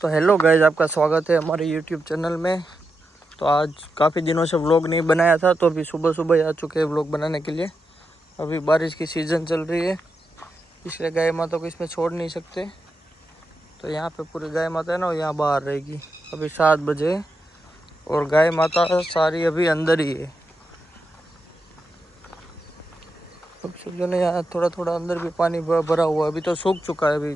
तो hello guys, आपका स्वागत है हमारे यूट्यूब चैनल में। तो आज काफ़ी दिनों से व्लॉग नहीं बनाया था, तो अभी सुबह सुबह आ चुके हैं व्लॉग बनाने के लिए। अभी बारिश की सीज़न चल रही है, इसलिए गाय माता को इसमें छोड़ नहीं सकते। तो यहाँ पे पूरी गाय माता है ना, यहाँ बाहर रहेगी। अभी 7 बजे और गाय माता सारी अभी अंदर ही है। अब समझो ना, यहाँ थोड़ा थोड़ा अंदर भी पानी भरा हुआ है। अभी तो सूख चुका है। अभी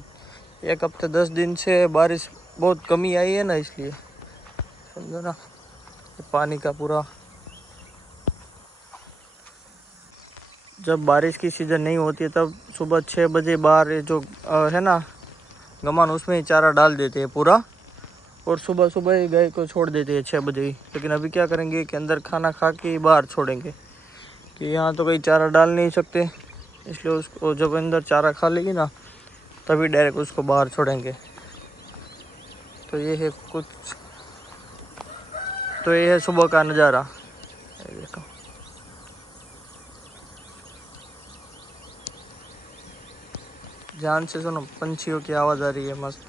1 हफ्ते 10 दिन से बारिश बहुत कमी आई है ना, इसलिए समझो ना पानी का पूरा। जब बारिश की सीज़न नहीं होती है तब सुबह 6 बजे बाहर जो है ना गमान, उसमें ही चारा डाल देते हैं पूरा, और सुबह सुबह ही गाय को छोड़ देते हैं 6 बजे ही। लेकिन अभी क्या करेंगे कि अंदर खाना खा के ही बाहर छोड़ेंगे, कि यहाँ तो कहीं चारा डाल नहीं सकते। इसलिए उसको जब अंदर चारा खा लेगी ना, तभी डायरेक्ट उसको बाहर छोड़ेंगे। तो ये है कुछ, तो ये है सुबह का नज़ारा। देखो, ध्यान से सुनो, पंछियों की आवाज़ आ रही है मस्त।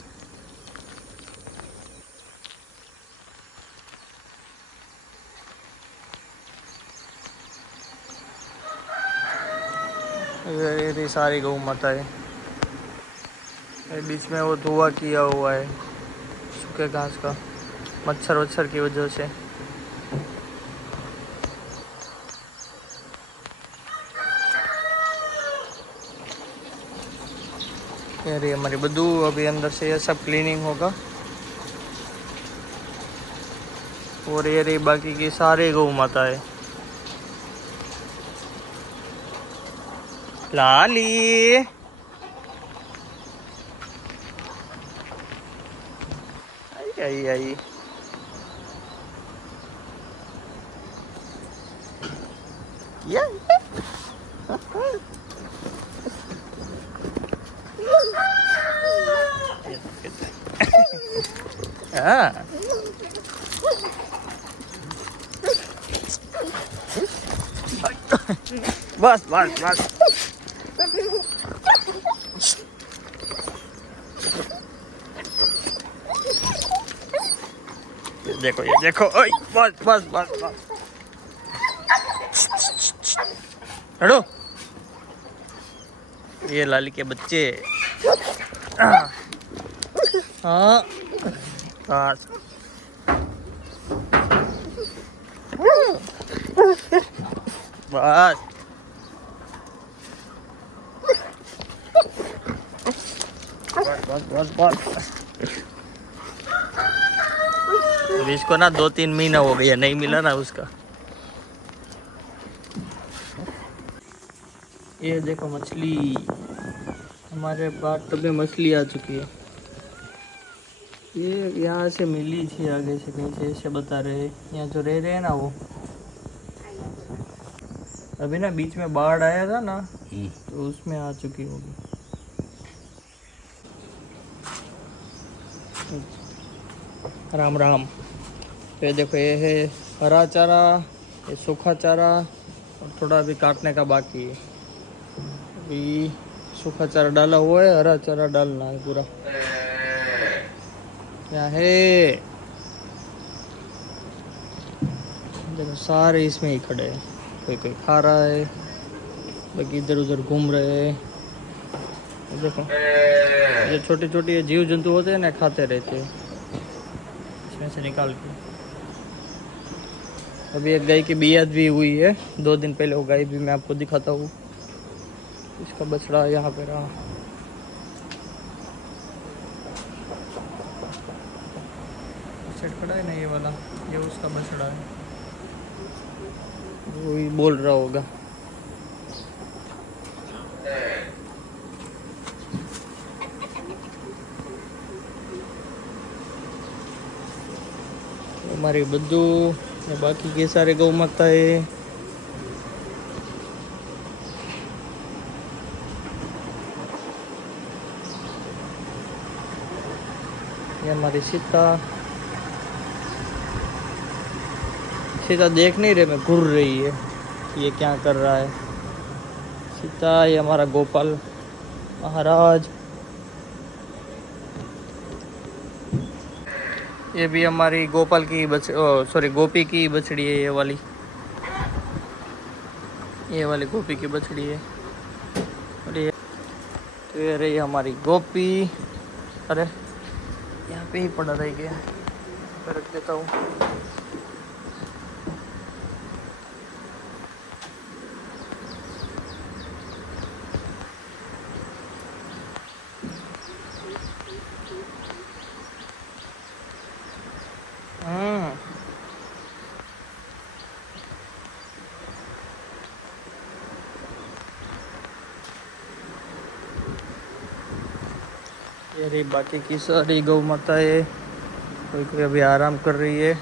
ये सारी गौ माता है। बीच में वो धुआं किया हुआ है सूखे घास का, मच्छर वच्छर की वजह से। ये रही हमारी बदू। अभी अंदर से ये सब क्लीनिंग होगा। और ये रही बाकी की सारे गौ माता है। लाली, आई आई आई। ये हाँ, बस बस बस। ये देखो, ये देखो, ओए बस बस बस बस। हटो, ये लाली के बच्चे। हाँ बस। बस बस बस बस। अभी इसको ना 2-3 महीना हो गया, नहीं मिला ना उसका। ये देखो मछली, हमारे बात में मछली आ चुकी है। ये यहाँ से मिली थी, आगे से कहीं से, ऐसे बता रहे हैं। यहाँ जो रह रहे हैं ना वो, अभी ना बीच में बाढ़ आया था ना, तो उसमें आ चुकी होगी। राम राम। तो ये देखो, ये है हरा चारा, ये सूखा चारा, और थोड़ा अभी काटने का बाकी है। अभी सूखा चारा डाला हुआ है, हरा चारा डालना है पूरा। क्या है, देखो सारे इसमें ही खड़े हैं। कोई कोई खा रहा है, बाकी इधर उधर घूम रहे हैं। देखो, ये छोटे छोटे जीव जंतु होते हैं ना, खाते रहते हैं इसमें से निकाल के। अभी एक गाय की बियाद भी हुई है 2 दिन पहले। वो गाय भी मैं आपको दिखाता हूँ। इसका बछड़ा यहाँ पे रहा। सेट खड़ा है ना ये वाला, ये उसका बछड़ा है। वही बोल रहा होगा। हमारी बद्दू, बाकी के सारे गौ माता है। ये हमारी सीता। सीता देख नहीं रहे, मैं घूर रही है, ये क्या कर रहा है। सीता, ये हमारा गोपाल महाराज। ये भी हमारी गोपाल की सॉरी गोपी की बछड़ी है, ये वाली गोपी की बछड़ी है। और ये तो ये रही हमारी गोपी। अरे यहाँ पे ही पड़ा रह गया, रख देता हूँ। ये रही बाकी की सारी गौ माता है, कोई कोई अभी आराम कर रही है।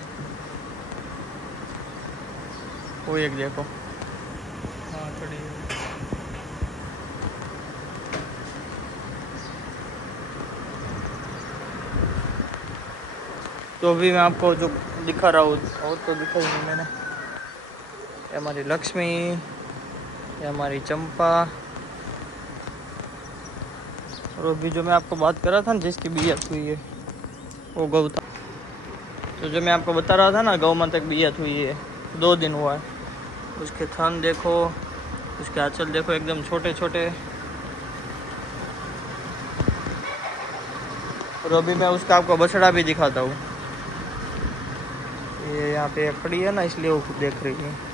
वो एक देखो, हाँ खड़ी है। तो अभी मैं आपको जो दिखा रहा हूँ और तो दिखाई नहीं मैंने। ये हमारी लक्ष्मी, ये हमारी चंपा, और अभी जो मैं आपको बात कर रहा था ना जिसकी बियत हुई है वो गौ था। तो जो मैं आपको बता रहा था ना गौ माता की बियत हुई है, 2 दिन हुआ है। उसके थन देखो, उसके आंचल देखो, एकदम छोटे छोटे। और अभी मैं उसका आपको बछड़ा भी दिखाता हूँ। ये यहाँ पे खड़ी है ना, इसलिए वो देख रही है।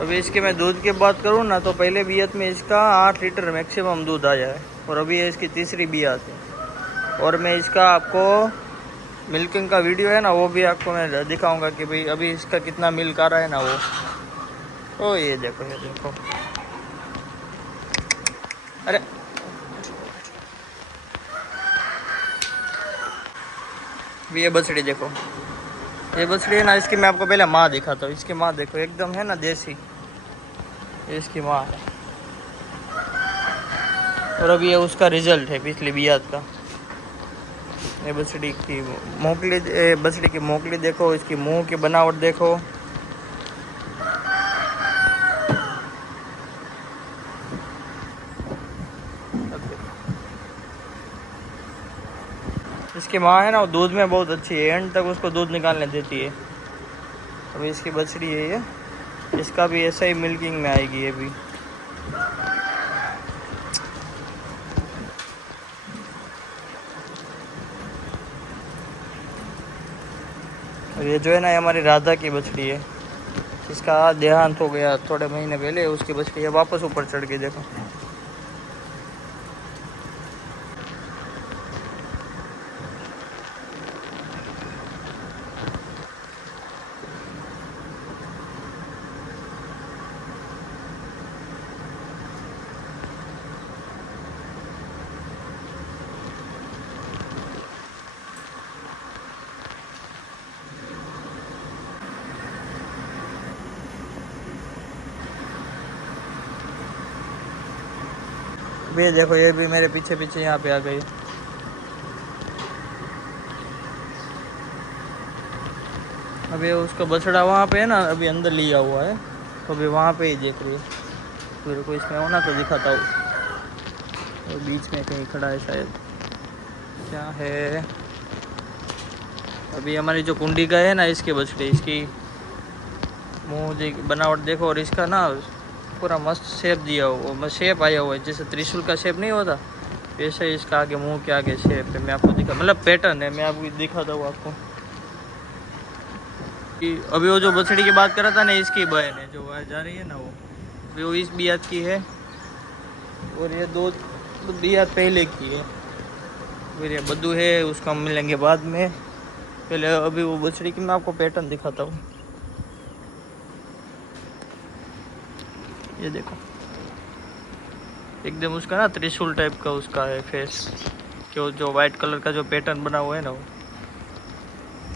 अभी इसके मैं दूध की बात करूँ ना, तो पहले बियत में इसका 8 लीटर मैक्सिमम दूध आया है, और अभी ये इसकी तीसरी बियत है। और मैं इसका आपको मिल्किंग का वीडियो है ना, वो भी आपको मैं दिखाऊंगा कि भाई अभी इसका कितना मिल्क आ रहा है ना वो। ओ ये देखो, ये देखो, अरे ये बछड़ी देखो, ये बछड़ी है ना, इसकी मैं आपको पहले माँ दिखाता हूँ। इसकी माँ देखो, एकदम है ना देसी, ये इसकी माँ है। और अभी ये उसका रिजल्ट है पिछली बियात का। ये बछड़ी की मोकली, बछड़ी की मोकली देखो, इसकी मुंह की बनावट देखो। इसकी माँ है ना, वो दूध में बहुत अच्छी है, एंड तक उसको दूध निकालने देती है। अभी इसकी बछड़ी है ये, इसका भी ऐसा ही मिल्किंग में आएगी ये भी। और ये जो है ना, ये हमारी राधा की बछड़ी है, इसका देहांत हो गया थोड़े महीने पहले। उसकी बछड़ी है वापस ऊपर चढ़ के देखो। ये देखो, ये भी मेरे पीछे पीछे यहाँ पे आ गई। अभी उसका बछड़ा वहाँ पे है ना, अभी अंदर लिया हुआ है, तो अभी वहाँ पे ही देख रही है। फिर को इसमें होना तो दिखाता हूँ। और बीच में कहीं खड़ा है शायद, क्या है। अभी हमारी जो कुंडी का है ना, इसके बछड़े, इसकी मुँह बनावट देखो, और इसका ना पूरा मस्त शेप दिया हुआ, मस्त शेप आया हुआ है, जैसे त्रिशूल का शेप नहीं होता, वैसे ही इसका आगे मुंह के आगे शेप है। मैं आपको दिखा, मतलब पैटर्न है, मैं आपको दिखाता हूँ आपको। कि अभी वो जो बछड़ी की बात कर रहा था ना, इसकी बहन है जो जा रही है ना, वो इस बियात की है। और ये 2 बियात पहले की है। फिर ये बद्दू है, उसका हम मिलेंगे बाद में। पहले अभी वो बछड़ी की मैं आपको पैटर्न दिखाता हूँ। ये देखो, एकदम उसका ना त्रिशूल टाइप का उसका है फेस, कि जो वाइट कलर का जो पैटर्न बना हुआ है ना वो।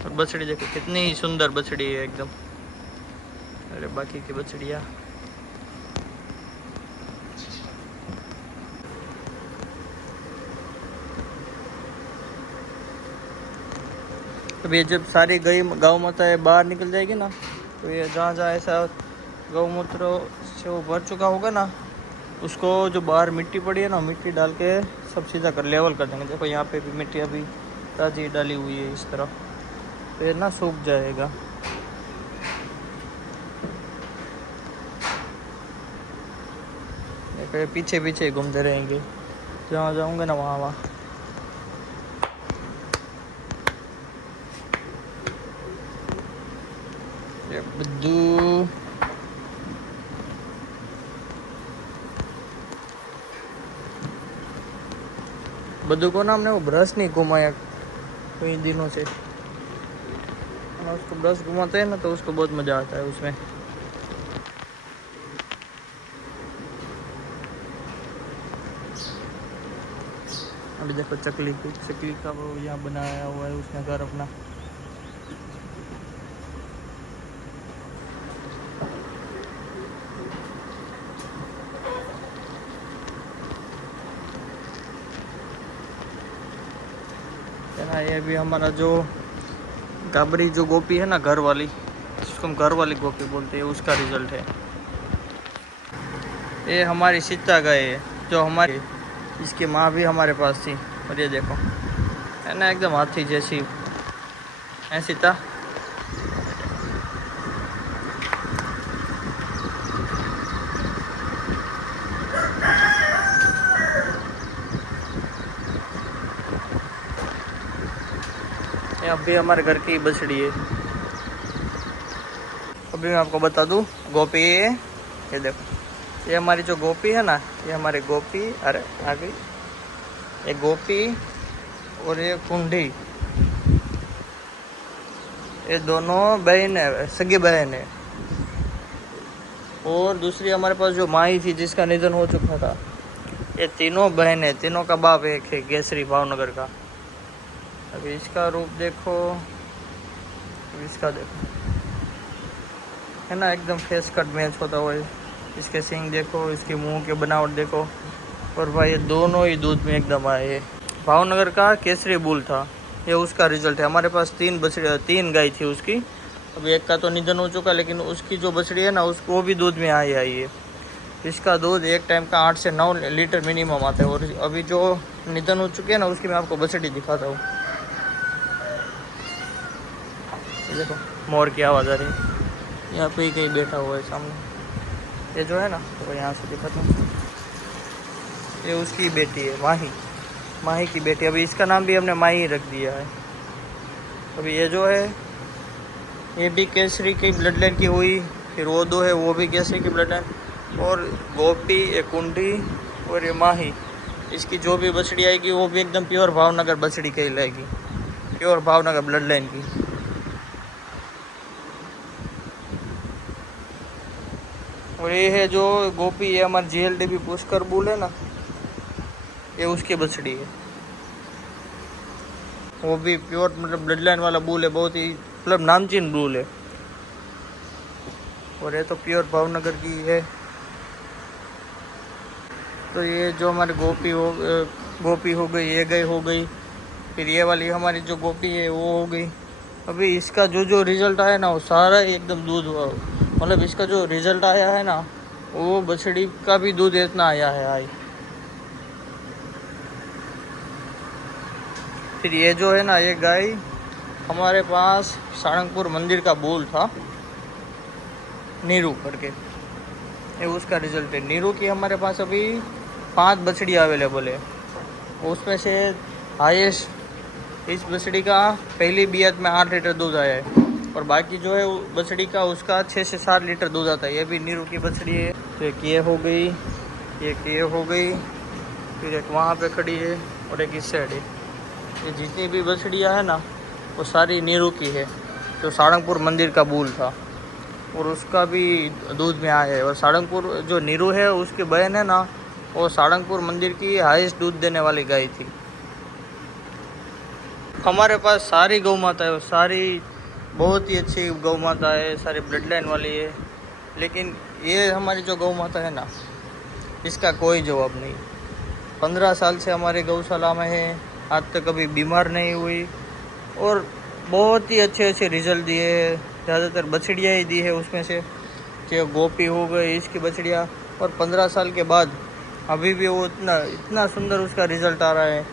और बछड़ी देखो कितनी ही सुंदर बछड़ी है एकदम। अरे बाकी की बछड़ियाँ, अब ये जब सारी गौ माता बाहर निकल जाएगी ना, तो ये जहाँ जहाँ ऐसा गौमूत्र से वो भर चुका होगा ना, उसको जो बाहर मिट्टी पड़ी है ना, मिट्टी डाल के सब सीधा कर लेवल कर देंगे। देखो यहाँ पे भी मिट्टी अभी ताज़ी डाली हुई है इस तरह, तो ये ना सूख जाएगा। देखो पीछे पीछे घूमते रहेंगे, जहाँ जाऊँगे ना वहाँ वहाँ। ये बुद्धू बुद्धू को ना हमने वो ब्रश नहीं घुमाया कई दिनों से, उसको ब्रश घुमाते हैं ना तो उसको बहुत मज़ा आता है उसमें। अभी देखो चकली का वो यहाँ बनाया हुआ है उसने घर अपना। ना ये भी हमारा जो गाबरी जो गोपी है ना, घर वाली, जिसको हम घर वाली गोपी बोलते हैं, उसका रिजल्ट है। ये हमारी सीता गाय है जो हमारी, इसकी माँ भी हमारे पास थी। और ये देखो है ना, एकदम हाथी जैसी है सीता। ये अभी हमारे घर की बछड़ी है। अभी मैं आपको बता दूं, गोपी ये देखो, ये हमारी जो गोपी है ना, ये हमारी गोपी, अरे आ गई, ये गोपी और ये कुंडी, ये दोनों बहन है, सगी बहन है। और दूसरी हमारे पास जो माई थी जिसका निधन हो चुका था, ये तीनों बहन है, तीनों का बाप एक है, केसरी भावनगर का। अभी इसका रूप देखो, इसका देखो, है ना एकदम फेस कट मैच होता हुआ है। इसके सींग देखो, इसके मुंह के बनावट देखो। और भाई ये दोनों ही दूध में एकदम आए। भावनगर का केसरी बुल था, ये उसका रिजल्ट है। हमारे पास 3 गाय थी उसकी, अब एक का तो निधन हो चुका, लेकिन उसकी जो बछड़ी है ना, उसको भी दूध में आई है। इसका दूध एक टाइम का 8 से 9 लीटर मिनिमम आता है। और अभी जो निधन हो चुके हैं ना, उसकी मैं आपको बछड़ी दिखाता हूँ। देखो मोर की आवाज़ आ रही है, यहाँ पे ही कहीं बैठा हुआ है सामने। ये जो है ना, तो यहाँ से दिखाता हूँ, ये उसकी बेटी है, माही की बेटी। अभी इसका नाम भी हमने माही रख दिया है। अभी ये जो है, ये भी केसरी की ब्लड लाइन की हुई। फिर वो दो है, वो भी केसरी की ब्लड लाइन। और गोपी, एक कुंडी और ये माही, इसकी जो भी बछड़ी आएगी वो भी एकदम प्योर भावनगर बछड़ी कहलाएगी, प्योर भावनगर ब्लड लाइन की। और ये है जो गोपी, ये हमारी JLDB पुष्कर बुल है ना, ये उसकी बछड़ी है। वो भी प्योर मतलब ब्लड लाइन वाला बुल है, बहुत ही मतलब नामचीन बुल है। और ये तो प्योर भावनगर की है। तो ये जो हमारी गोपी हो गई, ये गई हो गई। फिर ये वाली हमारी जो गोपी है वो हो गई। अभी इसका जो रिज़ल्ट आया ना, वो सारा एकदम दूध, मतलब इसका जो रिज़ल्ट आया है ना, वो बछड़ी का भी दूध इतना आया है। फिर ये जो है ना, ये गाय हमारे पास सारंगपुर मंदिर का बुल था, नीरू करके, ये उसका रिजल्ट है। नीरू की हमारे पास अभी 5 बछड़ी अवेलेबल है। उसमें से हाईएस्ट इस बछड़ी का पहली बियत में 8 लीटर दूध आया है। और बाकी जो है बछड़ी का, उसका 6 से 7 लीटर दूध आता है। ये भी नीरू की बछड़ी है। तो एक ये हो गई, एक ये हो गई, फिर एक वहाँ पे खड़ी है और एक इस साइड है। ये जितनी भी बछड़ियाँ है ना, वो सारी नीरू की है, जो सारंगपुर मंदिर का बुल था। और उसका भी दूध में आया है। और सारंगपुर जो नीरू है, उसकी बहन है ना, वो सारंगपुर मंदिर की हाईएस्ट दूध देने वाली गाय थी। हमारे पास सारी गौ माता है, सारी बहुत ही अच्छी गौ माता है, सारी ब्लड लाइन वाली है। लेकिन ये हमारी जो गौ माता है ना, इसका कोई जवाब नहीं। 15 साल से हमारे गौशाला में है, आज तक कभी बीमार नहीं हुई। और बहुत ही अच्छे अच्छे रिजल्ट दिए हैं, ज़्यादातर बछड़ियाँ ही दी है उसमें से, कि गोपी हो गई इसकी बछड़ियाँ। और 15 साल के बाद अभी भी वो इतना इतना सुंदर उसका रिजल्ट आ रहा है,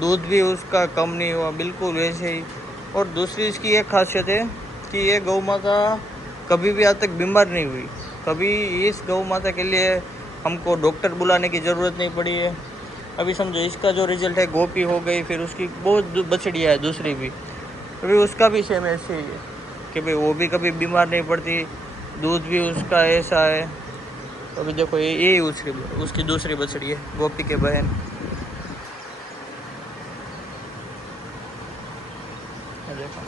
दूध भी उसका कम नहीं हुआ, बिल्कुल वैसे ही। और दूसरी इसकी एक खासियत है कि ये गौ माता कभी भी आज तक बीमार नहीं हुई, कभी इस गौ माता के लिए हमको डॉक्टर बुलाने की ज़रूरत नहीं पड़ी है। अभी समझो इसका जो रिजल्ट है, गोपी हो गई, फिर उसकी बहुत बछड़ियाँ है दूसरी भी, अभी उसका भी सेम ऐसे ही है कि भाई वो भी कभी बीमार नहीं पड़ती, दूध भी उसका ऐसा है। तो अभी देखो ये उसकी दूसरी बछड़ी है, गोपी के बहन। देखो,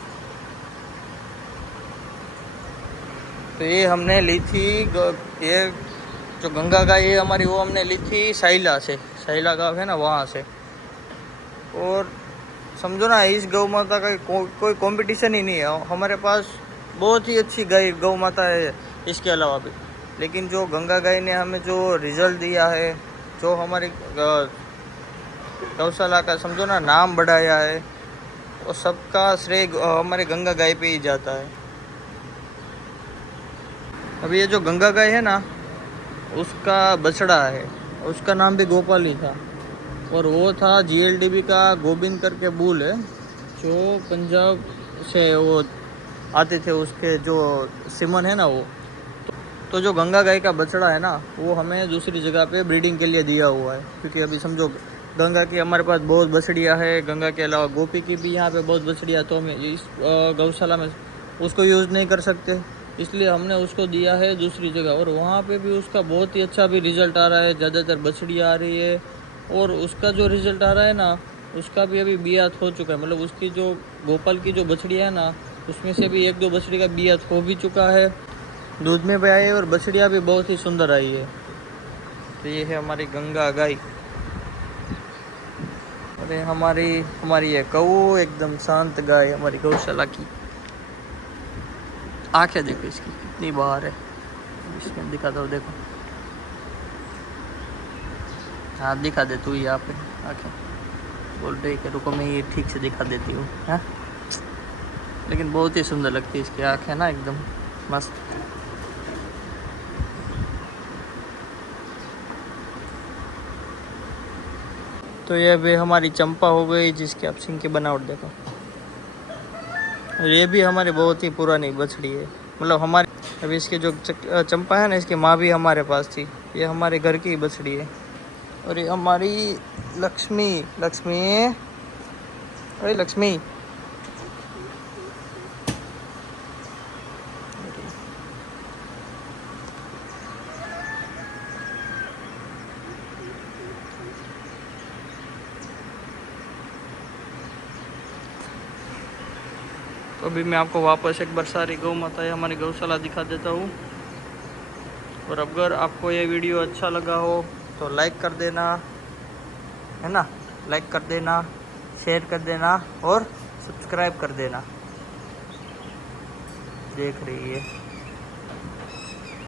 तो ये हमने ली थी ये जो गंगा गाय है हमारी, वो हमने ली थी साइला से, साइला गाँव है ना वहाँ से। और समझो ना, इस गौ माता का कोई कंपटीशन ही नहीं है हमारे पास, बहुत ही अच्छी गाय गौ माता है इसके अलावा भी। लेकिन जो गंगा गाय ने हमें जो रिजल्ट दिया है, जो हमारी गौशाला का समझो ना नाम बढ़ाया है, वो सबका श्रेय हमारे गंगा गाय पे ही जाता है। अभी ये जो गंगा गाय है ना, उसका बछड़ा है, उसका नाम भी गोपाल ही था। और वो था GLDB का गोविंद करके बुल है, जो पंजाब से वो आते थे, उसके जो सिमन है ना वो। तो जो गंगा गाय का बछड़ा है ना, वो हमें दूसरी जगह पे ब्रीडिंग के लिए दिया हुआ है, क्योंकि अभी समझो गंगा की हमारे पास बहुत बछड़ियाँ है, गंगा के अलावा गोपी की भी यहाँ पे बहुत बछड़ियाँ, तो हमें इस गौशाला में उसको यूज़ नहीं कर सकते, इसलिए हमने उसको दिया है दूसरी जगह। और वहाँ पे भी उसका बहुत ही अच्छा भी रिज़ल्ट आ रहा है, ज़्यादातर बछड़ियाँ आ रही है। और उसका जो रिज़ल्ट आ रहा है ना, उसका भी अभी बियात हो चुका है, मतलब उसकी जो गोपाल की जो बछड़ियाँ है ना, उसमें से भी 1-2 बछड़ी का बियात हो भी चुका है, दूध में भी आई है, और बछड़ियाँ भी बहुत ही सुंदर आई है। तो ये है हमारी गंगा गाय। अरे हमारी ये कऊ एकदम शांत गाय, हमारी गौशाला की। आंखें देखो इसकी कितनी बाहर है, इसमें दिखाता हूँ, देखो हाथ दिखा दे तू, यहाँ पे आंखें बोल रही कि रुको मैं ये ठीक से दिखा देती हूँ, हाँ। लेकिन बहुत ही सुंदर लगती है इसकी आंखें ना, एकदम मस्त। तो ये भी हमारी चंपा हो गई, जिसकी आप सिंह की बनावट देखो। और ये भी हमारी बहुत ही पुरानी बछड़ी है, मतलब हमारी अभी इसकी जो चंपा है ना, इसकी माँ भी हमारे पास थी, ये हमारे घर की बछड़ी है। और ये हमारी लक्ष्मी, अरे लक्ष्मी, तो अभी मैं आपको वापस एक बार सारी गौ माताएं हमारी गौशाला दिखा देता हूँ। और अगर आपको ये वीडियो अच्छा लगा हो तो लाइक कर देना, है ना, लाइक कर देना, शेयर कर देना और सब्सक्राइब कर देना। देख रही है।